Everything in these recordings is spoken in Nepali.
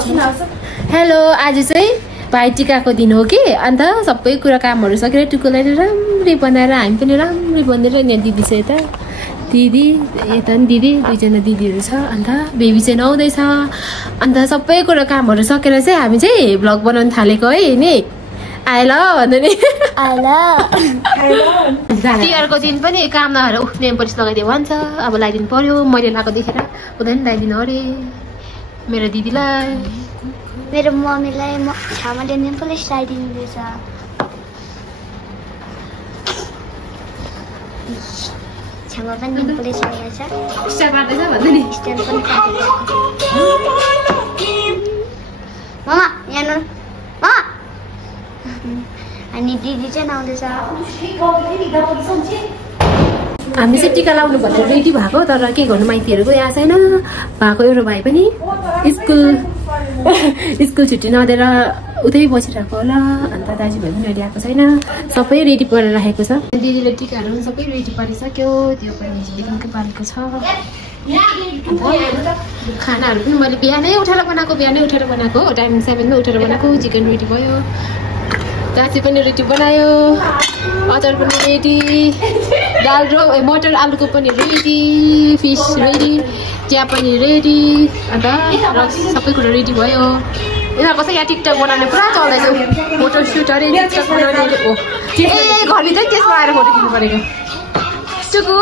हेलो आज चाहिँ भाइटिकाको दिन हो कि अन्त सबै कुरा कामहरू सकेर टुकुलाई राम्ररी बनाएर हामी पनि राम्ररी बनेर यहाँ दिदी छ यता दिदी यता नि दिदी दुईजना दिदीहरू छ अन्त बेबी चाहिँ नुहाउँदैछ अन्त सबै कुरा कामहरू सकेर चाहिँ हामी चाहिँ भ्लग बनाउन थालेको है नि आएला भन्दा नि तिहारको दिन पनि काम नआएर नेम पलिस लगाइदियो भन्छ अब लगाइदिनु पर्यो मैले लगाएको देखेर उता नि लगाइदिनु अरे मेरो दिदीलाई मेरो मम्मीलाई छामाले नेम पलिस लगाइदिँदैछ छामा पनि नेम पलिस लगाएछ स्टार मार्दैछ भन्दै नि स्टार पनि ममा यहाँ ममा अनि दिदी चाहिँ आउँदैछ हामी चाहिँ टिका लाउनु भनेर रेडी भएको तर के गर्नु माइतीहरूको यहाँ छैन भएको एउटा भाइ पनि स्कुल छुट्टी नदिएर उतै बसिरहेको होला अन्त दाजुभाइ पनि अहिले आएको छैन सबै रेडी गरेर राखेको छ दिदीले टिकाहरू पनि सबै रेडी पारिसक्यो त्यो पनि हिजोदेखिकै पारेको छ खानाहरू पनि मैले बिहानै उठेर बनाएको टाइम 7 मा उठेर बनाएको चिकन रेडी भयो दासी पनि रेडी बनायो अचार पनि रेडी दाल र मटर आलुको पनि रेडी फिस रेडी चिया पनि रेडी अन्त सबै कुरा रेडी भयो यिनीहरूको चाहिँ यहाँ टिकटक बनाउने पुरा चल्दैछ फोटो सुट अरे टिकटक बनाउने हो ए घरभित्रै त्यसमा आएर फोटो खिच्नु परेको टुकु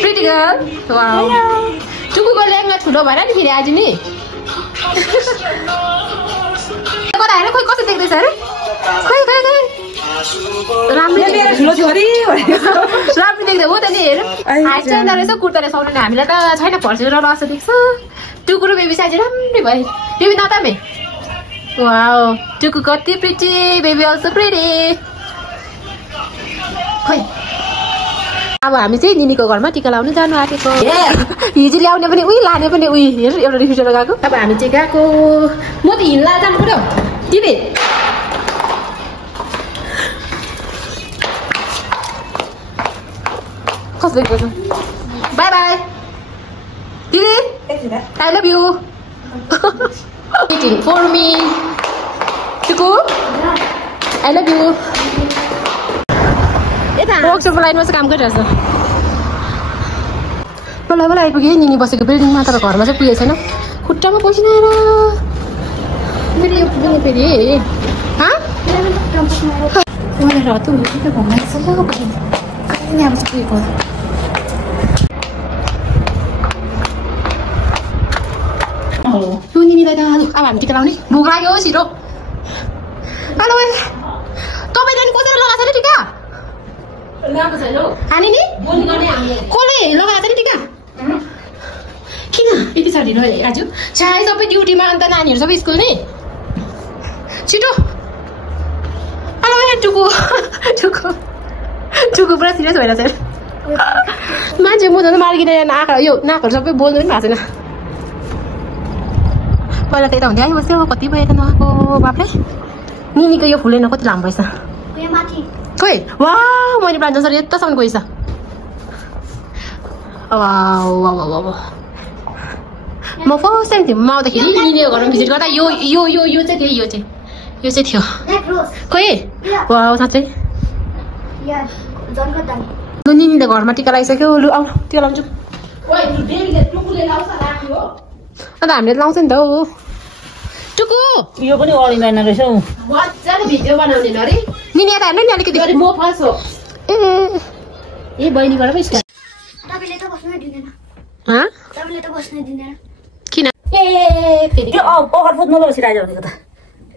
प्रिटी गर्ल वाउ टुकुको लेङ्गा ठुलो भएर नि फेरि आज नि हेर खोइ कसो देख्दैछ अरे खोइ राम्रो देख्दै हो त नि हेर हाइट चाहिँ रहेछ कुर्ताले साउनु हामीलाई त छैन फर्सेर रस देख्छ टुकुरो बेबी साइज राम्रै भयो बेबी नतामे वाउ टुकु कति प्रिटी बेबी अल्सो प्रिटी खोइ अब हामी चाहिँ निनीको घरमा टिका लाउनु जानु आँटेको हिजो ल्याउने पनि उही लाने पनि उही हेर एउटा रिफ्युजर गएको अब हामी चाहिँ गएको म त हिँड्ला जानु पर्यो दिदी कस्तो देख्दैछ बाई बाई दिदी I love you waiting for me टुकु आई लभ यु यता वर्कसपको लाइनमा चाहिँ काम गरिरहेछ बल्ल आइपुगेँ निनी बसेको बिल्डिङमा तर घरमा चाहिँ पुगेको छैन खुट्टामा पसिना आएर फेरि यो पुग्ने फेरि भनेर हत्तु भन्दैछ यहाँ पुगेको निनीलाई त अब हामी टिका लाउने भोक लाग्यो छिटो हेलो तपाईँले नि कसरी लगाएको छ नि टिका हानी नि कसले लगाएको छ नि टिका किन यति छ ढिलो आज छाइ सबै ड्युटीमा अन्त नानीहरू सबै स्कुल नि छिटो हेलो टुकु पुरा सिरियस भइरहेछ मान्छे म झन् मार्गिने आँखा यो नाकहरू सबै बोल्नु पनि भएको छैन पहिला त यता हुँदै आइबस्यो कति भयो त नआएको बाबले निनीको यो फुलेन कति लामो भएछ खोइ वा मैले प्लान्ट सर यतासम्म गइछ म फर्स्ट टाइम थिएँ म आउँदाखेरि निनीको घरमा भिजिट गर्दा यो चाहिँ थियो यो चाहिँ थियो खोइ वा साँच्चै लु निनीले घरमा टिका लगाइसक्यो लु आऊ त्यो लाउँछु अन्त हामीले लाउँछ नि त हो टुकु यो पनि अडिँदैन रहेछ हौ मजाले भिडियो बनाउने न अरे निनी यता हेर्नु नि अलिकति म फर्स्ट हो ए बहिनीबाट पो स्टार्ट तपाईले त बस्न दिदैन किन ए फेरि त्यो ओखर फुट्नु लो सिराज भनेको त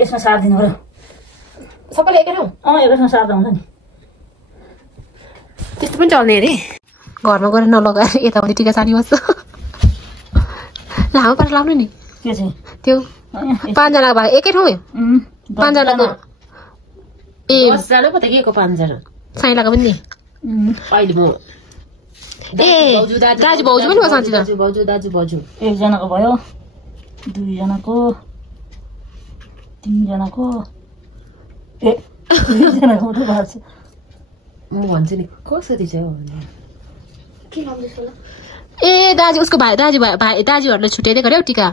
यसमा सार दिनु पर्यो सबैले एकै ठाउँ एकैसँग सार्दा हुन्छ नि त्यस्तो पनि चल्ने अरे घरमा गएर नलगाएर यताउति टिका सानी बस्छ लामो पारेर लाउनु नि के चाहिँ त्यो 5 जना भयो एकै ठाउँ 5 जनाको ए 10 जना पो त के को 5 जना साइलाको पनि नि अहिले म दाजु भाउजू पनि बस्छ दाजु भाउजू 1 जनाको भयो 2 जनाको 3 जनाको 2 जनाको त भएको छ म भन्छु नि कसरी चाहिँ हो ए दाजु उसको भाइ दाजुहरूले छुट्याइदिएको अरे टिका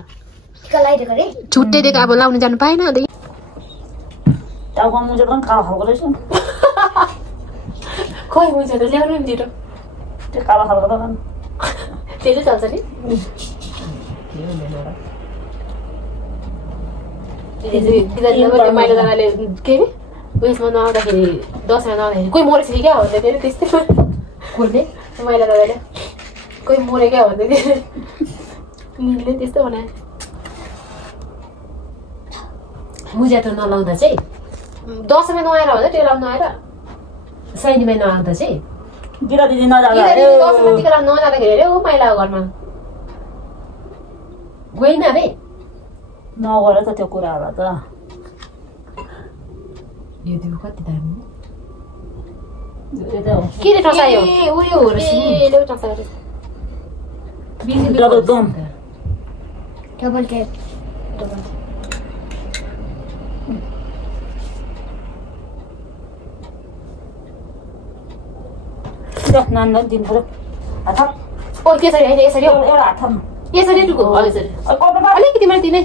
टिका लगाइदिएको रे छुट्टै दिएको अब लाउनु जानु पाएन अन्त टाउको मुजे पनि कालो खालको रहेछ खोइ हुन्छ त ल्याउनु नि छिटो त्यो कालो खालको त त्यसले चल्छ नि माइलो दादाले के अरे उयसमा नआउँदाखेरि दसैँमा नआउँदाखेरि कोही मरेको छ क्या भन्दै थियो त्यस्तै खोल्ने माइलो दादाले कोही मरे क्या भन्दै थियो मिलले त्यस्तो बनायो मुजा त नलाउँदा चाहिँ दसैँमा नआएर भन्दा त्यो लाउनु नआएर साइनीमा नआउँदा चाहिँ गिरा दिदी नजाँदा दसैँमा टिका लाउनु नजाँदाखेरि अरे ऊ माइलाको घरमा गएन अरे नगएर त त्यो कुराहरू त यो दिउ कति दामी के के ठसायो ए उयो हो रहेछ ए ल्याउ ठसायो रे डबल गम डबल टेप डबल नान दिनु पर्यो हात ओ त्यसरी होइन यसरी हो एउटा हात यसरी टुको हजुर अलिकति माथि नै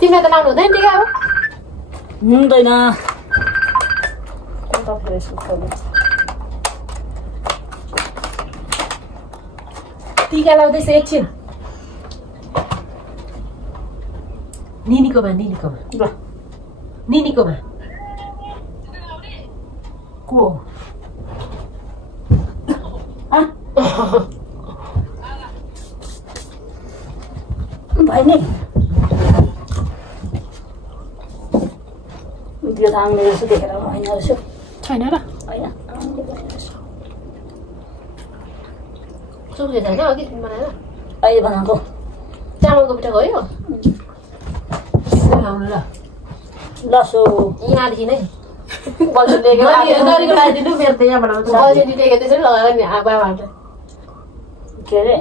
तिमीलाई त लाउनु हुँदैन टिका अब हुँदैन टिका लाउँदैछ एकछिन निनीकोमा को भाइ नि त्यो त आउने रहेछ देखेर होइन रहेछ छैन र होइन सुक्ने छैन अघि बनाएर अहिले बनाएको चामलको पिठो गयो लाउनु ल लसो यहाँदेखि नै लगाइदिनु मेरो त यहाँबाट बल्छी टेके त्यसरी लगायो नि बाबाहरूले के अरे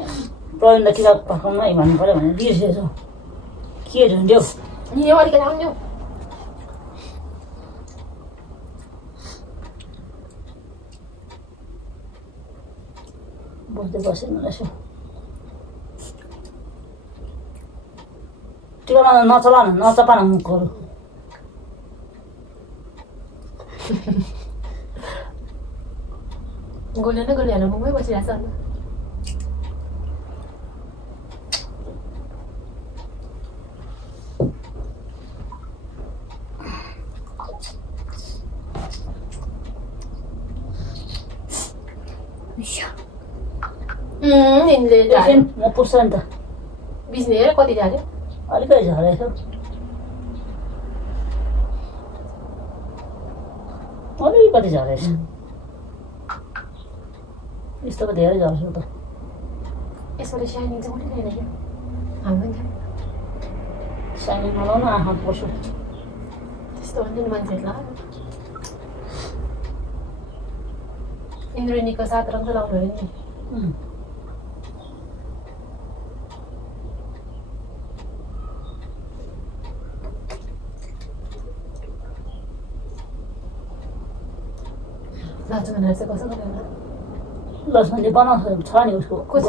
प्रवीण टिका पकाउनु है भन्नु पऱ्यो भने बिर्सेछ के झुन्ड्यो नि अलिकति आउनु बस्दै बसेन रहेछ टिकामा नचपा न मुखहरू गोले नै गोले हालेर मुखमै बसिरहेछ अन्त म पुग्छ नि त बिच्ने हेर कति झाल्यो अलिकति झरेछ अलिकति झरेछ यस्तो त धेरै झर्छ त यसबाट साइनिङ चाहिँ उठिँदैन क्या हाम्रो नि साइनिङ नलाउनु आँखा पर्छु त्यस्तो भन्छ नि मान्छेहरूलाई इन्द्रेणीको 7 रङ चाहिँ लाउनु अरे नि लक्ष्मणहरू चाहिँ कसो गर्दैन लक्ष्मणले बनाउँछ छ नि उसको छ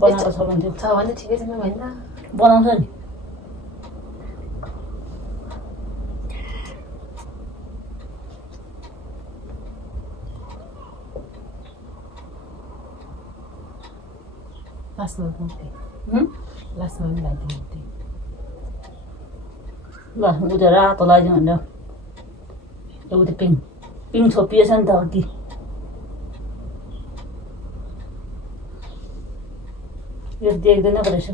बनाएको छ भने छ भने ठिकै छ होइन बनाउँछ नि लास्टमा लगाइदिनु ल उता रातो लगाइदिउँ भनेर उता पिङ छोपिएछ नि त अघि यो देख्दैन रहेछ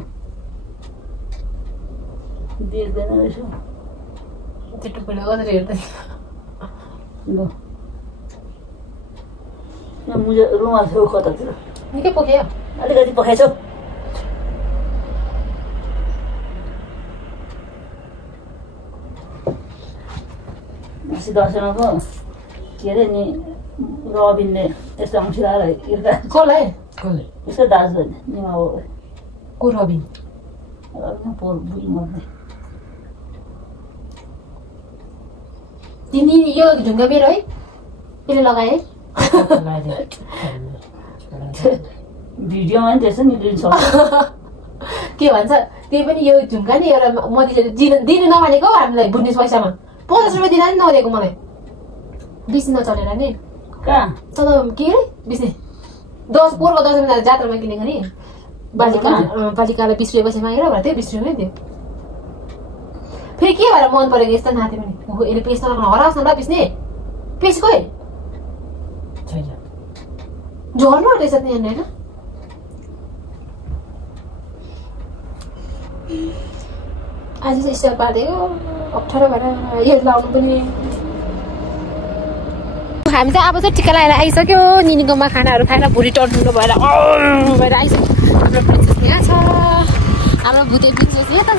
त्यो टुप्पोले गरेर हेर्दै ल यहाँ मुजा रुमाल छेउ कतातिर निकै पोख्यो अलिकति पखाएछ अस्ति दसैँमा पो के अरे नि रबिनले यस्तो औँठी लगाएर हिर्का कसलाई उसको दाजु निमा को रबिन पोहोर बुझ्नु मर्ने तिमी यो ढुङ्गा मेरो है यसले लगाए भिडियोमा नि त्यसो नि लिन सक्छ के भन्छ त्यही पनि यो झुम्का नि एउटा मदिले दिनु नमानेको हामीलाई बुझ्ने पैसामा 50 रुपियाँ दिँदा नि नदिएको मलाई बिस नचलेर नि कहाँ त के अरे बिस्ने 10 पोहोरको 10 जात्रामा किनेको नि बालिकालाई 20 रुपियाँ पैसा मागेर भएर त्यही 20 रुपियाँ थियो फेरि के भएर मन परेको यस्तो नाथे पनि यसले पेस नलाउनु हरास न ल बिस्ने पेस खोइ झर्नु रहेछ नि होइन आज चाहिँ स्टाइल पारिदियो अप्ठ्यारो भएर यो लाउनु पनि हामी चाहिँ अब चाहिँ टिका लगाएर आइसक्यो निनीकोमा खानाहरू खाएर भुँडी टन्नु भएर आइसक्यो हाम्रो प्रिन्सेस यहाँ छ हाम्रो भुते प्रिन्सेस यता छ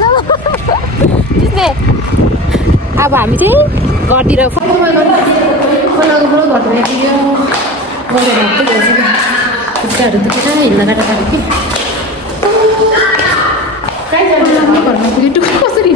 अब हामी चाहिँ घरतिर फलाएको घरमा आइपुग्यो खुट्टाहरू दुखेछ हिँड्न गाह्रो पऱ्यो कि घरमा पुग्यो टुक्क कसरी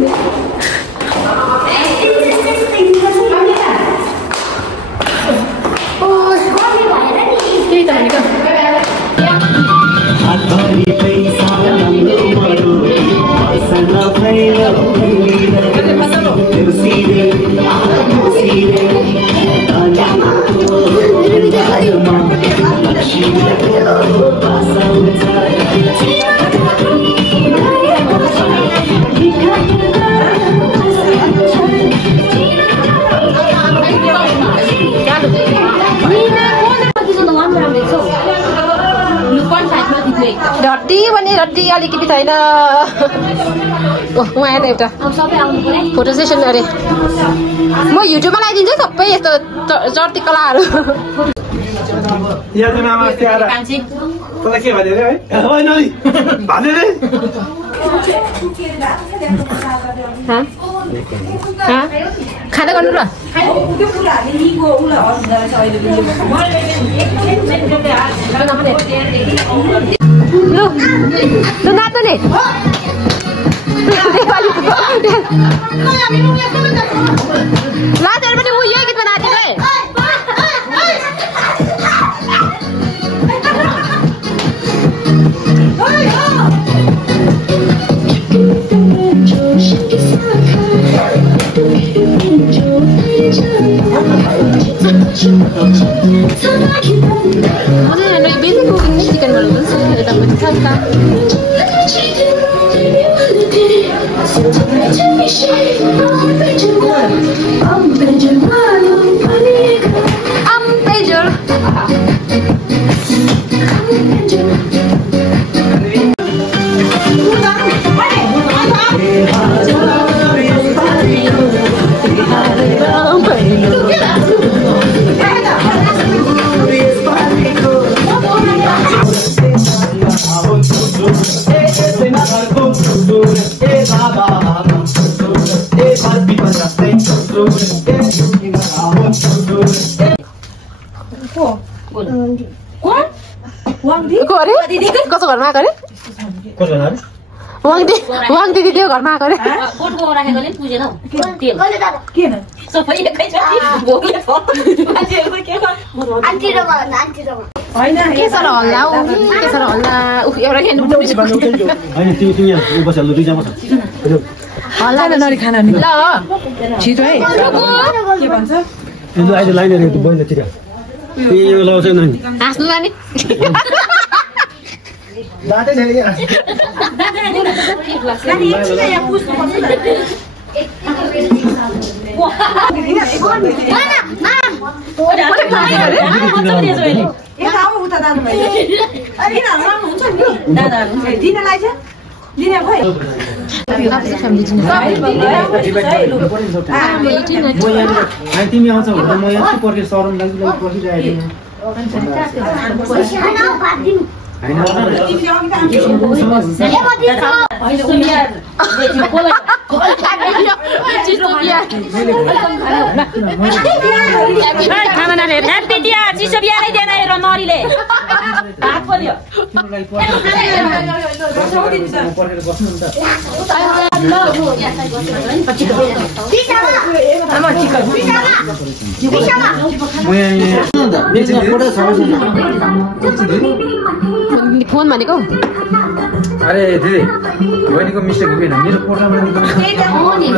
त्यही त भनेको रड्डी अलिकति छैन उहाँ त एउटा फोटो सेसन अरे म युट्युबमा लगाइदिन्छु सबै यस्तो चर्ती कलाहरू खाना गर्नु र लु नाच्नु नि लाजहरू पनि ऊ यही गीतमा नाच्यो है बेसी कुकिङ नै चिकन बनाउँछु यतापट्टि छ कसो घरमा आएको अरे वाङ दिदी त्यो घरमा आएको हाँस्नु जाने तिमी आउँछ भने म यहाँ पर्खे सरम लागि पर्खिरहेको अनि फोन भनेको अरे दिदी बहिनीको मिस्टेक होइन मेरो प्रोग्राममा